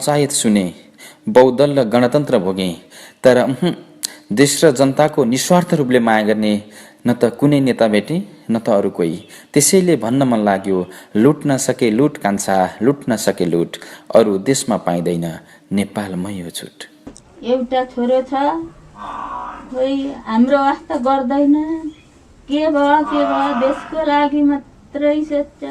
पञ्चायत सुने, बहुदल र गणतन्त्र भोगे, तर देश र जनताको निस्वार्थ रूपले माया गर्ने न त कुनै नेता भेटे न त अरू कोही। त्यसैले भन्न मन लाग्यो, लुट नसके लुट कान्छा, लुट नसके लुट, अरू देशमा पाइँदैन, नेपालमै हो छुट। एउटा छोरो छ, खोइ हाम्रो वास्ता गर्दैन, के भयो देशको लागि मात्रै सोच्छ।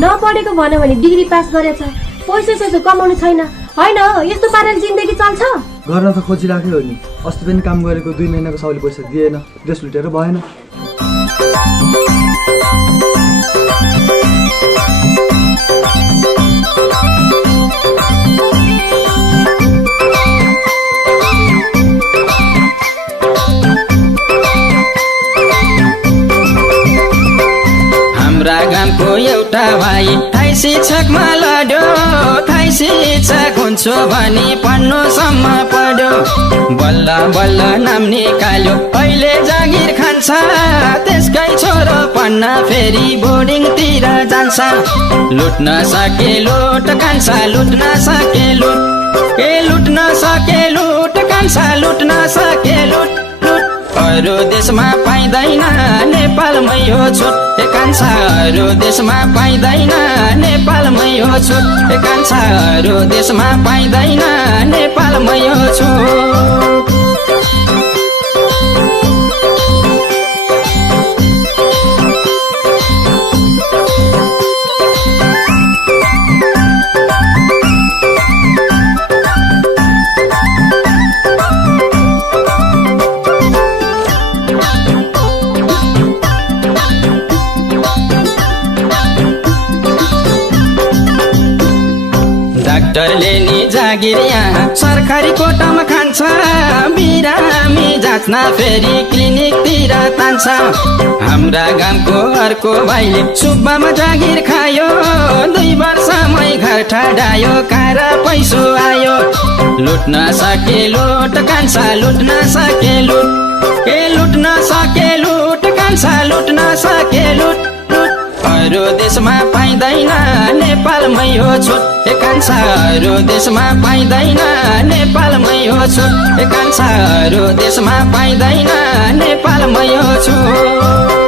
नपढेको भन्यो भने डिग्री पास गरेछ, पैसा कमाउनु छैन, होइन यस्तो पाराले जिन्दगी चल्छ? गर्न त खोजिराख्यो हो नि, अस्ति पनि काम गरेको 2 महिनाको साउले पैसा दिएन, देश लुटेर भएन। हाम्रा गामको एउटा भाइ थाई शिक्षकमा लड्यो, थाई शिक्षक हुन्छु भनी पढ्नुसम्म पढ्यो, बल्ल बल्ल नाम निकाल्यो, अहिले जागिर खान्छ, त्यसकै छोरो पढ्न फेरि बोर्डिङतिर जान्छ। लुट्न सके लुट कान्छा, लुट्न सके लुट, लुट्न सके लुट कान्छा, लुट्न सके लुट, अरू देशमा पाइँदैन, नेपालमै हो छुट, कान्छा अरू देशमा पाइँदैन, नेपालमै हो छुट, कान्छा अरू देशमा पाइँदैन, नेपालमै हो छुट। डाक्टरले नि जागिर यहाँ सरकारी कोटामा खान्छ, बिरामी जाँच्न फेरि क्लिनिकतिर तान्छ। हाम्रा गामको अर्को भाइले सुब्बामा जागिर खायो, 2 वर्षमै घर ठाडायो, कारा पैसो आयो। लुट्न सके लुट कान्छा, लुट्न सके लुट, लुट्न सके लुट कान्छा, लुट्न सके लुट, अरू देशमा पाइँदैन, नेपालमै हो छुट, कान्छा अरू देशमा पाइँदैन, नेपालमै हो छुट, कान्छा अरू देशमा पाइँदैन, नेपालमै हो छुट।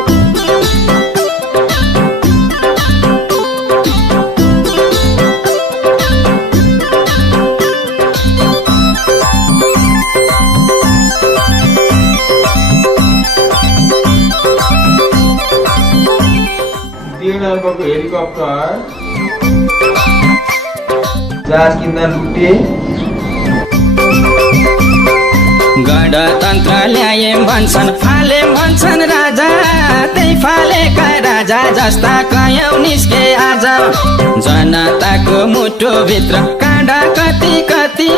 हेलिकप्टर जहाज किन्दा लुटे, गणतन्त्र ल्याए भन्छन्, फाले भन्छन् राजा, त्यही फालेका राजा जस्ता कयौं निस्के आज। जनताको मुटुभित्र काँडा कति कति,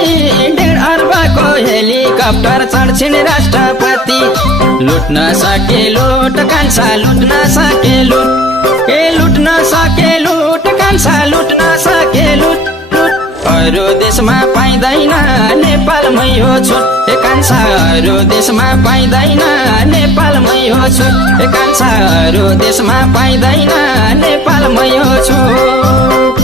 1.5 अर्बको हेलिकप्टर चढ्छिन् राष्ट्रपति। लुट्न सके लुट कान्छा, लुट्न सके लुट, लुट्न सके लुट कान्छा, लुट्न सके लुट, अरू देशमा पाइँदैन, नेपालमै हो छुट, कान्छा अरू देशमा पाइँदैन, नेपालमै हो छुट, कान्छा अरू देशमा पाइँदैन, नेपालमै हो छुट।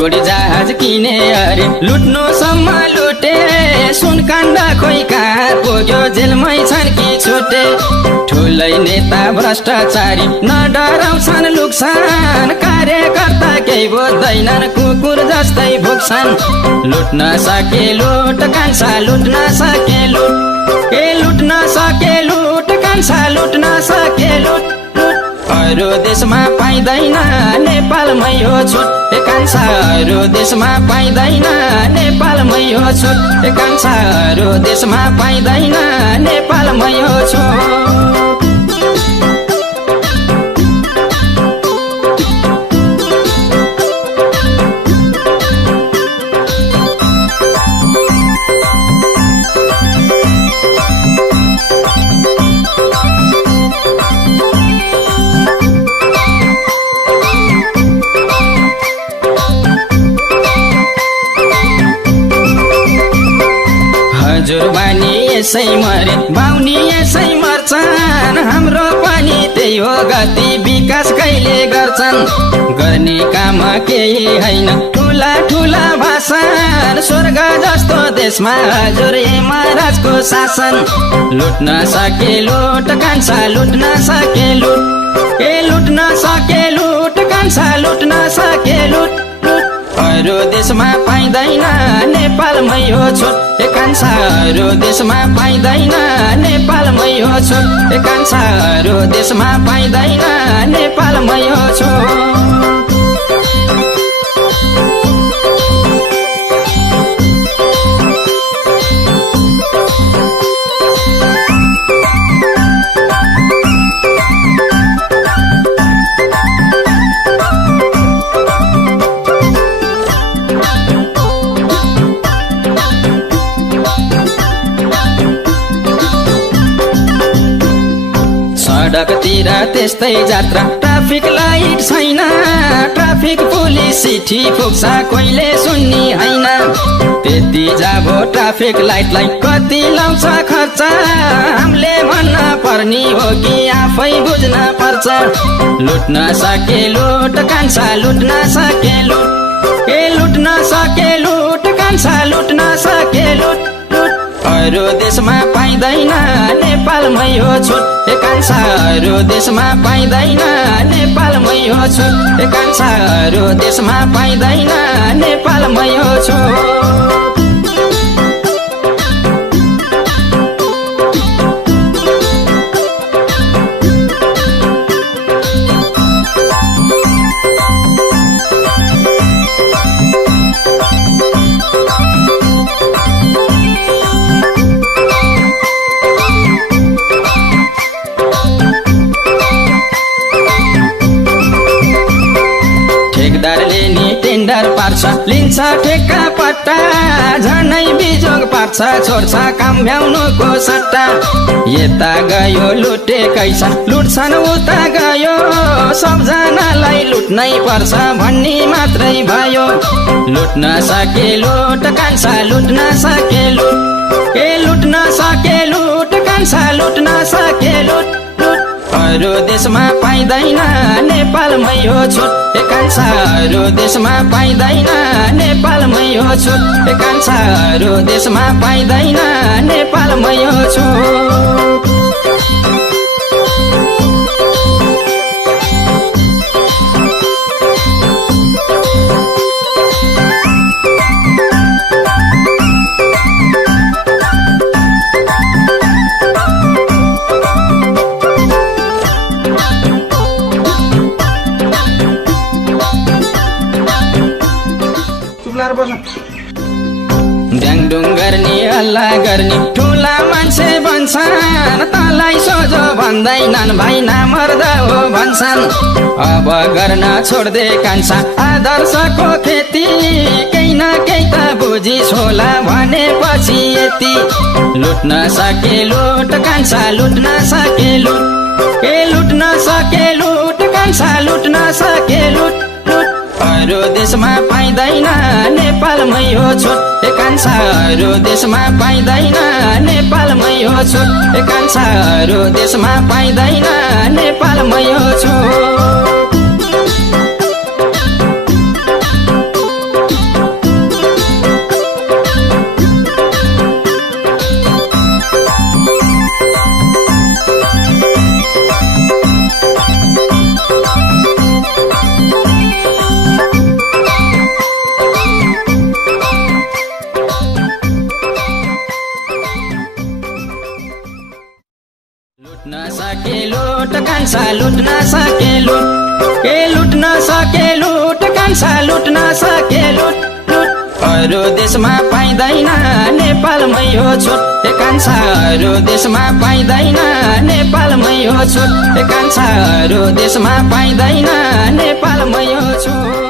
गोडी जहाज किने अरे लुट्नुसम्म लुटे, सुनकाण्ड खोइ कहाँ पुग्यो, जेलमै छन् कि छुटे। ठुलै नेता भ्रष्टाचारी नडराउँछन् लुक्छन्, कार्यकर्ता केही बुझ्दैनन्, कुकुर जस्तै भुक्छन्। लुट्न सके लुट कान्छा, लुट्न सके लुट, लुट्न सके लुट कान्छा, लुट्न सके लुट, अरू देशमा पाइँदैन, नेपालमै हो छुट, कान्छा अरू देशमा पाइँदैन, नेपालमै हो छुट, कान्छा अरू देशमा पाइँदैन, नेपालमै हो छुट। हजुर बानी यसै मरे बाउनी यसै मर्छन् हाम्रो पनि त्यही हो गति विकास कहिले गर्छन् गर्ने काम केही हैन ठुला ठुला भाषण स्वर्ग जस्तो देशमा हजुर महाराजको शासन लुट्न सके लुट कान्छा लुट्न सके लुट लुट्न सके लुट कान्छा लुट्न सके लुट अरू देशमा पाइँदैन नेपालमै हो छुट कान्छा अरू देशमा पाइँदैन नेपालमै हो छुट कान्छा अरू देशमा पाइँदैन नेपालमै हो छुट सडकतिर त्यस्तै जात्रा ट्राफिक लाइट छैन ट्राफिक पुलिस चिठी पुग्छ कहिले सुन्ने हैन त्यति जाबो ट्राफिक लाइटलाई कति लाउँछ खर्च हामीले भन्न पर्ने हो कि आफै बुझ्न पर्छ लुट्न सके लुट कान्छा लुट्न सके लुट लुट्न सके लुट कान्छा लुट्न सके लुट अरू देशमा पाइँदैन नेपालमै हो छुट कान्छा अरू देशमा पाइँदैन नेपालमै हो छुट कान्छा अरू देशमा पाइँदैन नेपालमै हो छुट ठेकदारले नि टेन्डर पार्छ लिन्छ ठेक्का पट्टा झनै बिजोग पार्छ छोड्छ काम भ्याउनुको सट्टा यता गयो लुटेकै छन् लुट्छन् उता गयो सबजनालाई लुट्नै पर्छ भन्ने मात्रै भयो लुट्न सके लुट कान्छा लुट्न सके लुट लुट्न सके लुट कान्छा लुट्न सके लुट अरू देशमा पाइँदैन नेपालमै हो छुट कान्छा अरू देशमा पाइँदैन नेपालमै हो छुट कान्छा अरू देशमा पाइँदैन नेपालमै हो छुट ड्याङडुङ गर्ने हल्ला गर्ने ठुला मान्छे भन्छन् तँलाई सोझो भन्दैनन् भाइ नमर्दा हो भन्छन् अब गर्न छोड्दे कान्छा आदर्शको खेती केही न केही त बुझिस् होला भनेपछि यति लुट्न सके लुट कान्छा लुट्न सके लुट लुट्न सके लुट कान्छा लुट्न सके लुट अरू देशमा पाइँदैन नेपालमै हो छुट कान्छा अरू देशमा पाइँदैन नेपालमै हो छुट कान्छा अरू देशमा पाइँदैन नेपालमै हो छुट लुट्न सके लुट कान्छा लुट्न सके लुट लुट्न सके लुट कान्छा लुट्न सके लुट अरू देशमा पाइँदैन नेपालमै हो छुट कान्छा अरू देशमा पाइँदैन नेपालमै हो छुट कान्छा अरू देशमा पाइँदैन नेपालमै हो छुट